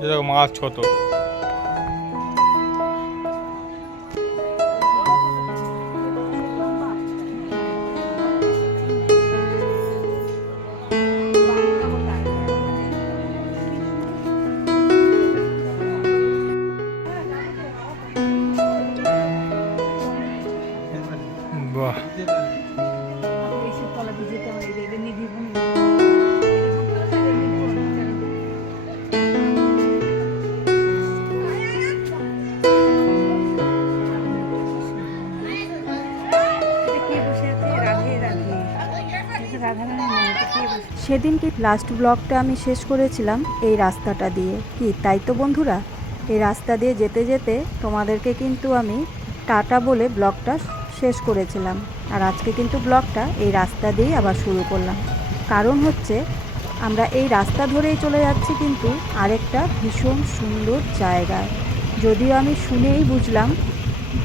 দেখো মাছ কত। বাহ, সেদিন কি লাস্ট ব্লগটা আমি শেষ করেছিলাম এই রাস্তাটা দিয়ে, কি তাই তো বন্ধুরা? এই রাস্তা দিয়ে যেতে যেতে তোমাদেরকে কিন্তু আমি টাটা বলে ব্লগটা শেষ করেছিলাম। আর আজকে কিন্তু ব্লগটা এই রাস্তা দিয়েই আবার শুরু করলাম। কারণ হচ্ছে আমরা এই রাস্তা ধরেই চলে যাচ্ছি কিন্তু আরেকটা ভীষণ সুন্দর জায়গায়। যদিও আমি শুনেই বুঝলাম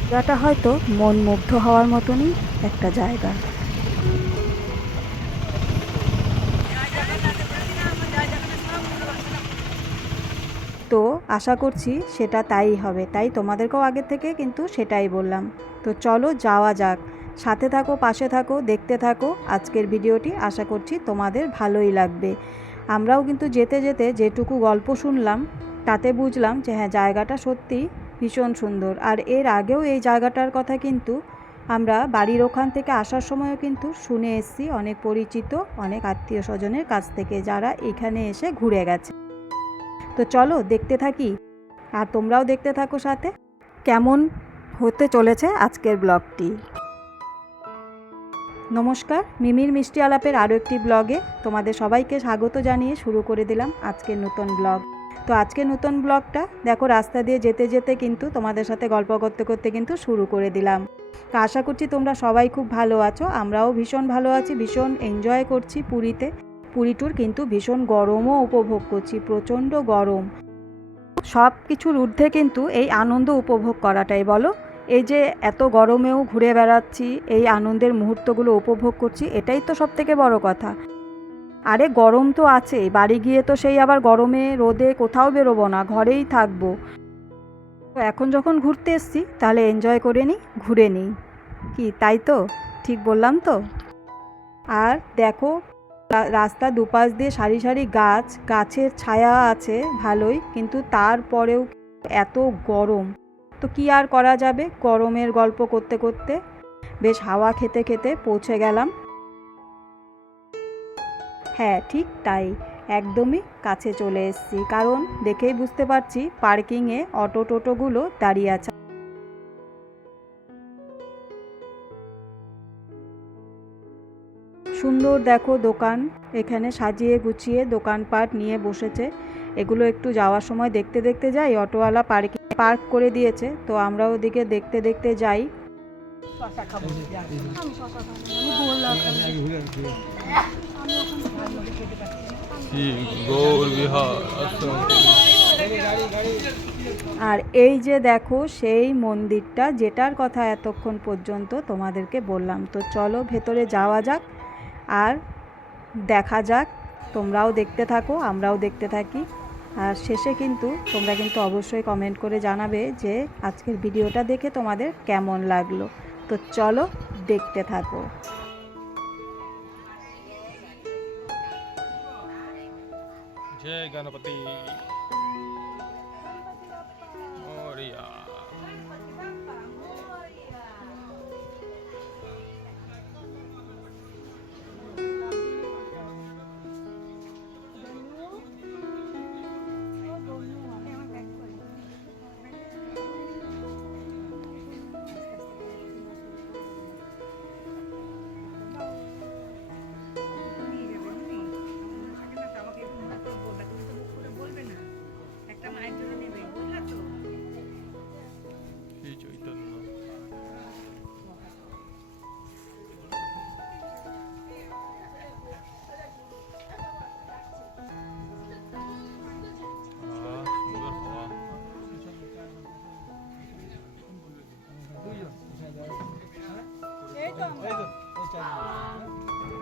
জায়গাটা হয়তো মন মুগ্ধ হওয়ার মতনই একটা জায়গা। তো আশা করছি সেটা তাই হবে, তাই তোমাদেরকেও আগে থেকে কিন্তু সেটাই বললাম। তো চলো যাওয়া যাক, সাথে থাকো, পাশে থাকো, দেখতে থাকো আজকের ভিডিওটি। আশা করছি তোমাদের ভালোই লাগবে। আমরাও কিন্তু যেতে যেতে যেটুকু গল্প শুনলাম তাতে বুঝলাম যে হ্যাঁ, জায়গাটা সত্যি ভীষণ সুন্দর। আর এর আগেও এই জায়গাটার কথা কিন্তু আমরা বাড়ির ওখান থেকে আসার সময়ও কিন্তু শুনে এসেছি অনেক পরিচিত, অনেক আত্মীয় স্বজনের কাছ থেকে, যারা এখানে এসে ঘুরে গেছে। তো চলো দেখতে থাকি, আর তোমরাও দেখতে থাকো সাথে কেমন হতে চলেছে আজকের ব্লগটি। নমস্কার, মিমির মিষ্টি আলাপের আরও একটি ব্লগে তোমাদের সবাইকে স্বাগত জানিয়ে শুরু করে দিলাম আজকের নতুন ব্লগ। তো আজকের নতুন ব্লগটা দেখো রাস্তা দিয়ে যেতে যেতে কিন্তু তোমাদের সাথে গল্প করতে করতে কিন্তু শুরু করে দিলাম। তো আশা করছি তোমরা সবাই খুব ভালো আছো, আমরাও ভীষণ ভালো আছি, ভীষণ এনজয় করছি পুরীতে। পুরী ট্যুর কিন্তু ভীষণ গরমও উপভোগ করছি, প্রচণ্ড গরম। সব কিছুর ঊর্ধ্বে কিন্তু এই আনন্দ উপভোগ করাটাই বলো, এই যে এত গরমেও ঘুরে বেড়াচ্ছি, এই আনন্দের মুহূর্তগুলো উপভোগ করছি, এটাই তো সবথেকে বড় কথা। আরে গরম তো আছে, বাড়ি গিয়ে তো সেই আবার গরমে রোদে কোথাও বেরোবো না, ঘরেই থাকবো। তো এখন যখন ঘুরতে এসছি তাহলে এনজয় করে নিই, ঘুরে নিই, কি তাই তো? ঠিক বললাম তো? আর দেখো রাস্তা দুপাশ দিয়ে সারি সারি গাছ, গাছের ছায়া আছে ভালোই, কিন্তু তারপরেও এত গরম। তো কি আর করা যাবে, গরমের গল্প করতে করতে বেশ হাওয়া খেতে খেতে পৌঁছে গেলাম। হ্যাঁ ঠিক তাই, একদমই কাছে চলে এসেছি, কারণ দেখেই বুঝতে পারছি পার্কিংয়ে অটো টোটোগুলো দাঁড়িয়ে আছে। সুন্দর দেখো দোকান, এখানে সাজিয়ে গুছিয়ে দোকানপাট নিয়ে বসেছে। এগুলো একটু যাওয়ার সময় দেখতে দেখতে যাই, অটোওয়ালা পার্ক করে দিয়েছে, তো আমরা ওদিকে দেখতে দেখতে যাই। গৌর বিহার আশ্রম। আর এই যে দেখো সেই মন্দিরটা যেটার কথা এতক্ষণ পর্যন্ত তোমাদেরকে বললাম। তো চলো ভেতরে যাওয়া যাক আর দেখা যাক, তোমরাও দেখতে থাকো, আমরাও দেখতে থাকি। আর শেষে কিন্তু তোমরা কিন্তু অবশ্যই কমেন্ট করে জানাবে যে আজকের ভিডিওটা দেখে তোমাদের কেমন লাগলো। তো চলো দেখতে থাকো। जय गणपति मोरिया।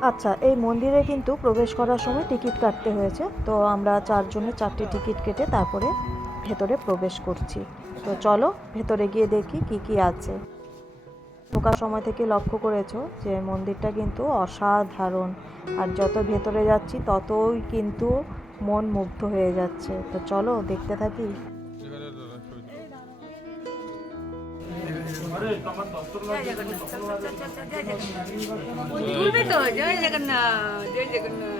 আচ্ছা, এই মন্দিরে কিন্তু প্রবেশ করার সময় টিকিট কাটতে হয়েছে, তো আমরা চারজনে চারটে টিকিট কেটে তারপরে ভেতরে প্রবেশ করছি। তো চলো ভেতরে গিয়ে দেখি কি কি আছে। ঢোকার সময় থেকে লক্ষ্য করেছো যে মন্দিরটা কিন্তু অসাধারণ, আর যত ভেতরে যাচ্ছি ততই কিন্তু মন মুগ্ধ হয়ে যাচ্ছে। তো চলো দেখতে থাকি। তুলবে তো, জয় জগন্নাথ, জয় জগন্নাথ।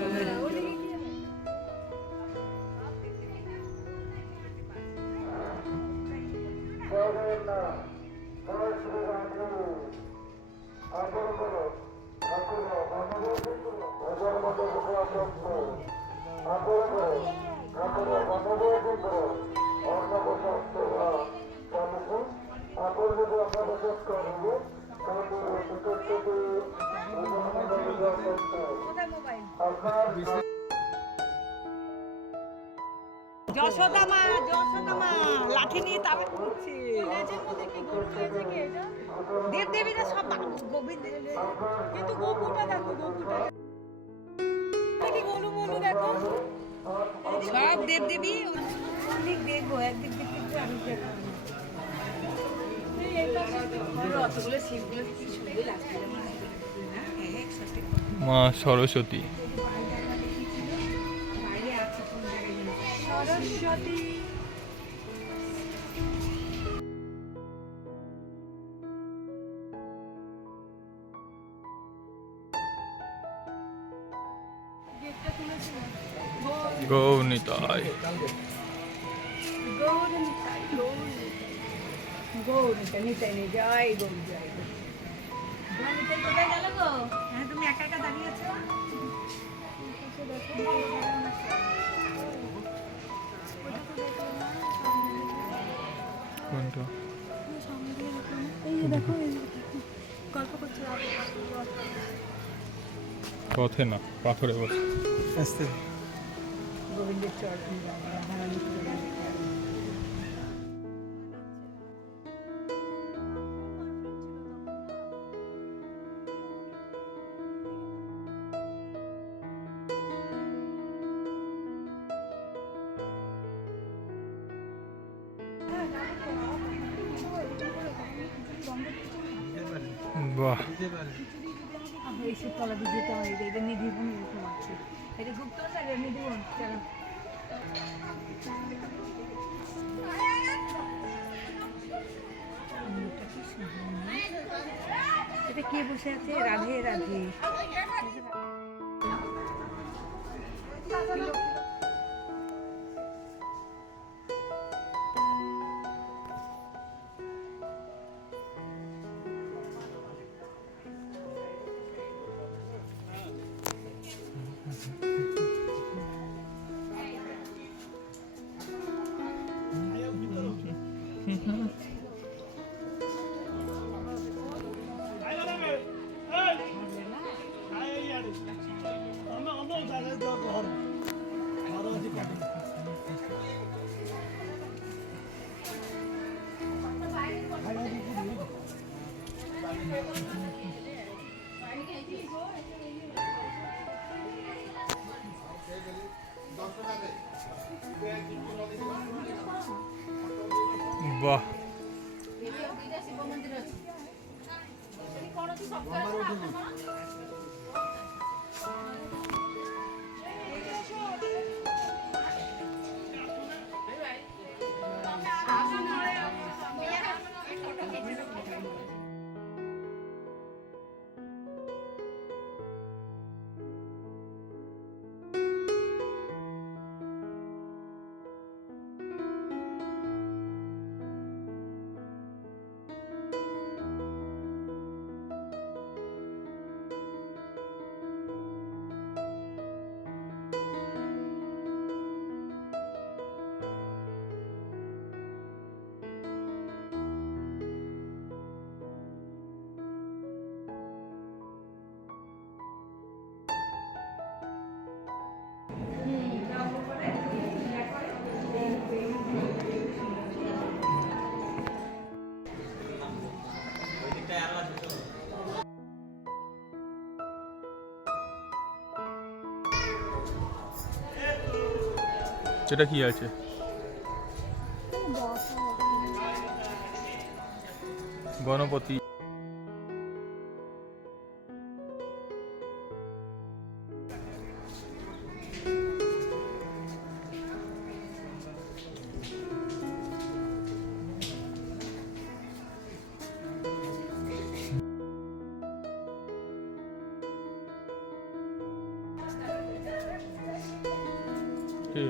যশোদা মা, যশোদা মা লাঠি নিয়ে তাবে করছে। দেব দেবীরা সব গোবিন্দ, কিন্তু গোপুটা দেখো, গোপুটা কি গোলু মোলু দেখো, সব দেব দেবী। অনেক দেখবো, একদিক দেখতে আমি দেখবো অতগুলো শিবগুলো কি সুন্দর লাগছে না, একসাথে মা সরস্বতী। বাইরে আছে কোন জায়গায় সরস্বতী। গৌনিতায়। তুমি একা একা দাঁড়িয়ে আছো। কোনটা? পথে না, পাথরে বসে। গোবিন্দের চর বাহ, এইসব তলা দিয়ে যেতে হয়। এটা নিধিবন এরকম আছে, এটা গুপ্ত এটা নিধিবন। চলো এটা কে বসে আছে? রাধে রাধে। বাহ। এটা কি আছে? গণপতি। কি?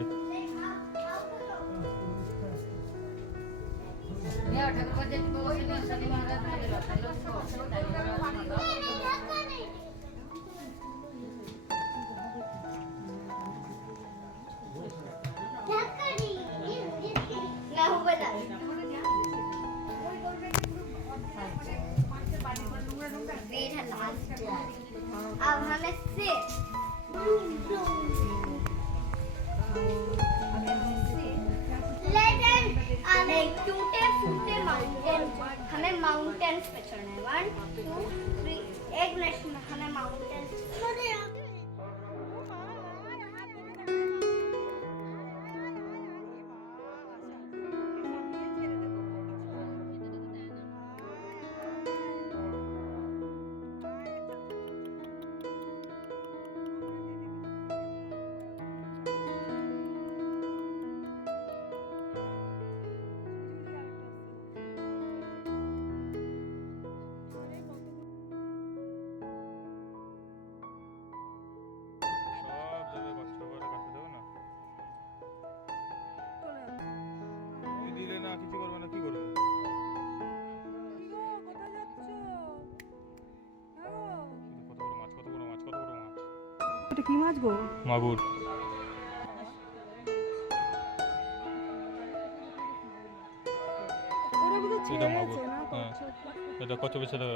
अब हमें से टूटे फूटे माउंटेन, हमें माउंटेन्स पे चढ़ना है। 1 2 3 एक मिनट में हमें माउंटेन्स দিলে না কিছু করবে না, কি করবে? কত বড় মাছ, কত বড় মাছ, কত বড় মাছ! এটা কি মাছ গো? মাগুর। এটা মাগুর। হ্যাঁ, এটা কত বেশি টাকা?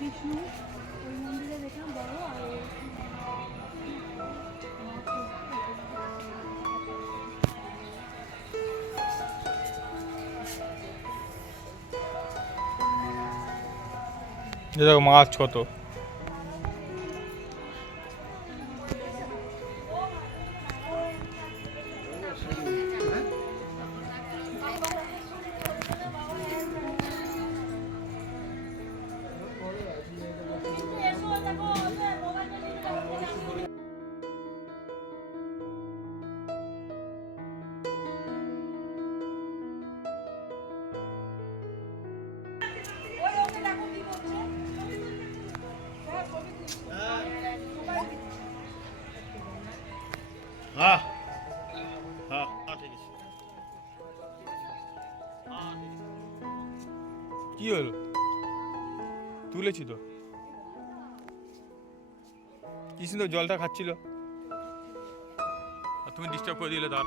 বিষ্ণু ওই মন্দিরে দেখলাম বড় আর দেখো মাছ কত! हाँ हाँ हाँ ठीक है কি হলো? তুলেছি তো। কি সুন্দর জলটা খাচ্ছিল, আর তুমি ডিস্টার্ব করে দিলে তার।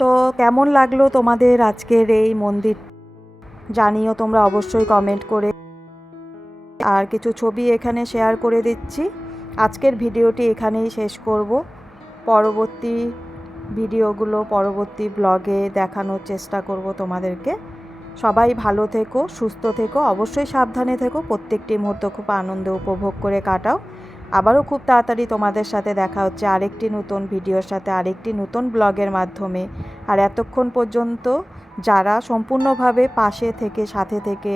তো কেমন লাগলো তোমাদের আজকের এই মন্দির জানিও তোমরা অবশ্যই কমেন্ট করে। আর কিছু ছবি এখানে শেয়ার করে দিচ্ছি। আজকের ভিডিওটি এখানেই শেষ করব। পরবর্তী ভিডিওগুলো পরবর্তী ব্লগে দেখানোর চেষ্টা করব তোমাদেরকে। সবাই ভালো থেকো, সুস্থ থেকো, অবশ্যই সাবধানে থেকো, প্রত্যেকটি মুহূর্ত খুব আনন্দ উপভোগ করে কাটাও। আবারও খুব তাড়াতাড়ি তোমাদের সাথে দেখা হচ্ছে আরেকটি নতুন ভিডিওর সাথে, আরেকটি নতুন ব্লগের মাধ্যমে। আর এতক্ষণ পর্যন্ত যারা সম্পূর্ণভাবে পাশে থেকে সাথে থেকে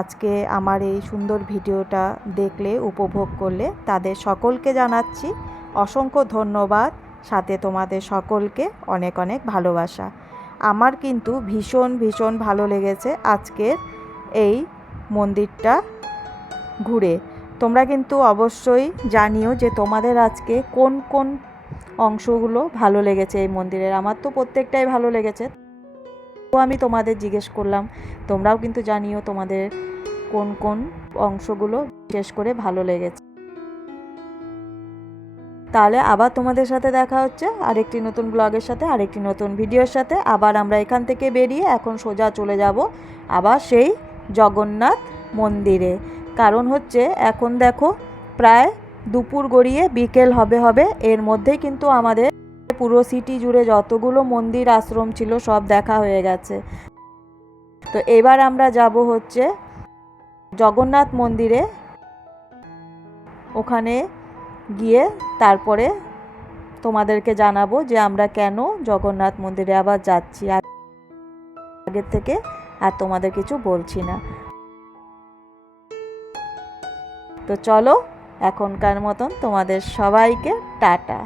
আজকে আমার এই সুন্দর ভিডিওটা দেখলে, উপভোগ করলে, তাদের সকলকে জানাচ্ছি অসংখ্য ধন্যবাদ। সাথে তোমাদের সকলকে অনেক অনেক ভালোবাসা। আমার কিন্তু ভীষণ ভীষণ ভালো লেগেছে আজকের এই মন্দিরটা ঘুরে। তোমরা কিন্তু অবশ্যই জানিও যে তোমাদের আজকে কোন কোন অংশগুলো ভালো লেগেছে এই মন্দিরের। আমার তো প্রত্যেকটাই ভালো লেগেছে, তো আমি তোমাদের জিজ্ঞেস করলাম। তোমরাও কিন্তু জানিও তোমাদের কোন কোন অংশগুলো বিশেষ করে ভালো লেগেছে। তাহলে আবার তোমাদের সাথে দেখা হচ্ছে আরেকটি নতুন ব্লগের সাথে, আরেকটি নতুন ভিডিওর সাথে। আবার আমরা এখান থেকে বেরিয়ে এখন সোজা চলে যাব আবার সেই জগন্নাথ মন্দিরে। কারণ হচ্ছে এখন দেখো প্রায় দুপুর গড়িয়ে বিকেল হবে, এর মধ্যেই কিন্তু আমাদের পুরো সিটি জুড়ে যতগুলো মন্দির আশ্রম ছিল সব দেখা হয়ে গেছে। তো এবার আমরা যাব হচ্ছে জগন্নাথ মন্দিরে। ওখানে গিয়ে তারপরে তোমাদেরকে জানাবো যে আমরা কেন জগন্নাথ মন্দিরে আবার যাচ্ছি। আগের থেকে আর তোমাদের কিছু বলছি না। তো চলো এখনকার মতন তোমাদের সবাইকে টাটা।